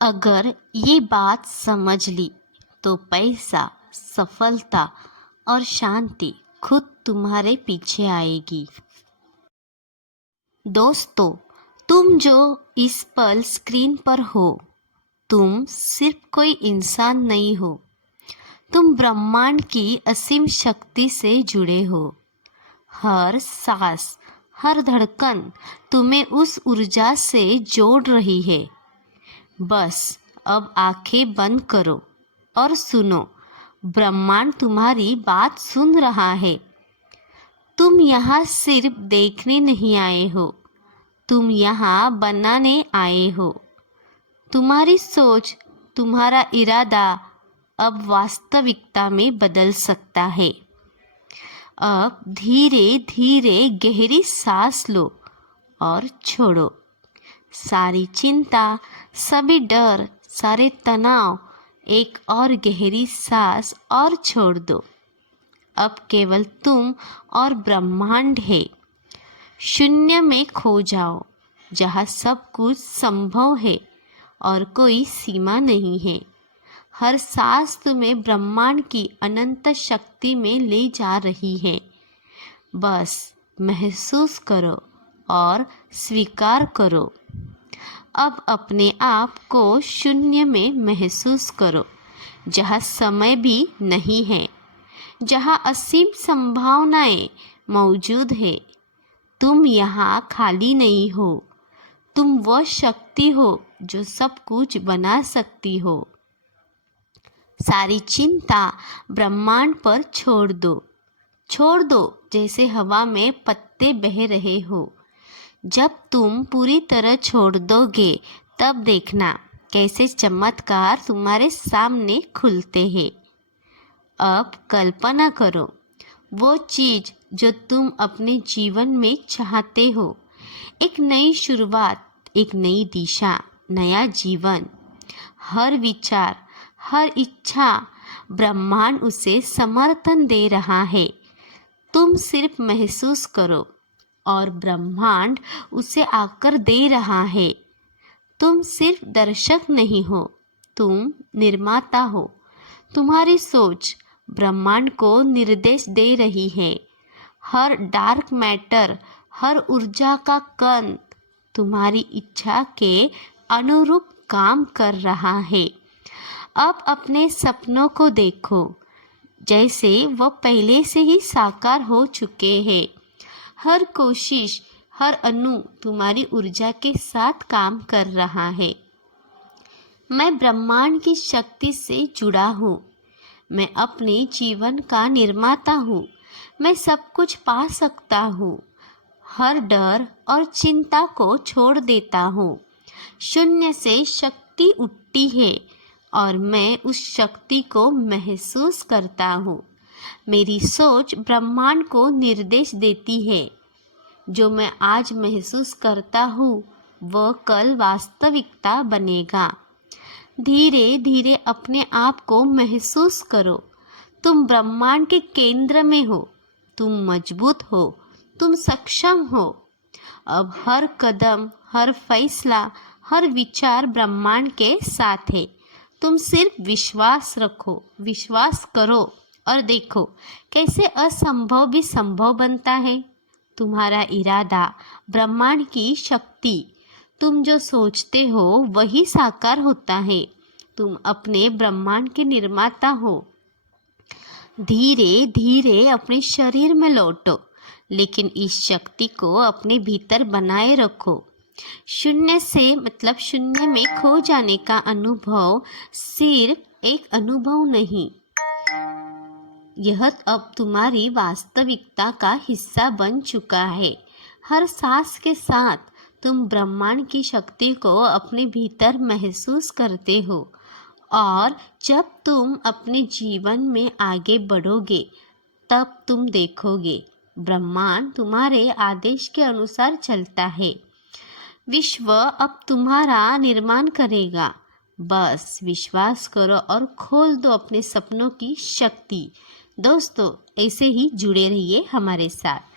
अगर ये बात समझ ली तो पैसा, सफलता और शांति खुद तुम्हारे पीछे आएगी। दोस्तों, तुम जो इस पल स्क्रीन पर हो, तुम सिर्फ कोई इंसान नहीं हो, तुम ब्रह्मांड की असीम शक्ति से जुड़े हो। हर सांस, हर धड़कन तुम्हें उस ऊर्जा से जोड़ रही है। बस अब आंखें बंद करो और सुनो, ब्रह्मांड तुम्हारी बात सुन रहा है। तुम यहाँ सिर्फ देखने नहीं आए हो, तुम यहाँ बनाने आए हो। तुम्हारी सोच, तुम्हारा इरादा अब वास्तविकता में बदल सकता है। अब धीरे धीरे गहरी सांस लो और छोड़ो सारी चिंता, सभी डर, सारे तनाव। एक और गहरी सांस और छोड़ दो। अब केवल तुम और ब्रह्मांड है। शून्य में खो जाओ, जहाँ सब कुछ संभव है और कोई सीमा नहीं है। हर सांस तुम्हें ब्रह्मांड की अनंत शक्ति में ले जा रही है। बस महसूस करो और स्वीकार करो। अब अपने आप को शून्य में महसूस करो, जहाँ समय भी नहीं है, जहाँ असीम संभावनाएं मौजूद है। तुम यहाँ खाली नहीं हो, तुम वह शक्ति हो जो सब कुछ बना सकती हो। सारी चिंता ब्रह्मांड पर छोड़ दो, छोड़ दो जैसे हवा में पत्ते बह रहे हो। जब तुम पूरी तरह छोड़ दोगे, तब देखना कैसे चमत्कार तुम्हारे सामने खुलते हैं। अब कल्पना करो वो चीज़ जो तुम अपने जीवन में चाहते हो। एक नई शुरुआत, एक नई दिशा, नया जीवन। हर विचार, हर इच्छा, ब्रह्मांड उसे समर्थन दे रहा है। तुम सिर्फ महसूस करो और ब्रह्मांड उसे आकर दे रहा है। तुम सिर्फ दर्शक नहीं हो, तुम निर्माता हो। तुम्हारी सोच ब्रह्मांड को निर्देश दे रही है। हर डार्क मैटर, हर ऊर्जा का कण तुम्हारी इच्छा के अनुरूप काम कर रहा है। अब अपने सपनों को देखो, जैसे वह पहले से ही साकार हो चुके हैं। हर कोशिश, हर अणु तुम्हारी ऊर्जा के साथ काम कर रहा है। मैं ब्रह्मांड की शक्ति से जुड़ा हूँ। मैं अपने जीवन का निर्माता हूँ। मैं सब कुछ पा सकता हूँ। हर डर और चिंता को छोड़ देता हूँ। शून्य से शक्ति उठती है और मैं उस शक्ति को महसूस करता हूँ। मेरी सोच ब्रह्मांड को निर्देश देती है। जो मैं आज महसूस करता हूँ, वह कल वास्तविकता बनेगा। धीरे धीरे अपने आप को महसूस करो। तुम ब्रह्मांड के केंद्र में हो। तुम मजबूत हो, तुम सक्षम हो। अब हर कदम, हर फैसला, हर विचार ब्रह्मांड के साथ है। तुम सिर्फ विश्वास रखो, विश्वास करो और देखो कैसे असंभव भी संभव बनता है। तुम्हारा इरादा, ब्रह्मांड की शक्ति, तुम जो सोचते हो वही साकार होता है। तुम अपने ब्रह्मांड के निर्माता हो। धीरे धीरे अपने शरीर में लौटो, लेकिन इस शक्ति को अपने भीतर बनाए रखो। शून्य से मतलब शून्य में खो जाने का अनुभव सिर्फ एक अनुभव नहीं, यह अब तुम्हारी वास्तविकता का हिस्सा बन चुका है। हर सांस के साथ तुम ब्रह्मांड की शक्ति को अपने भीतर महसूस करते हो और जब तुम अपने जीवन में आगे बढ़ोगे, तब तुम देखोगे ब्रह्मांड तुम्हारे आदेश के अनुसार चलता है। विश्व अब तुम्हारा निर्माण करेगा। बस विश्वास करो और खोल दो अपने सपनों की शक्ति। दोस्तों, ऐसे ही जुड़े रहिए हमारे साथ।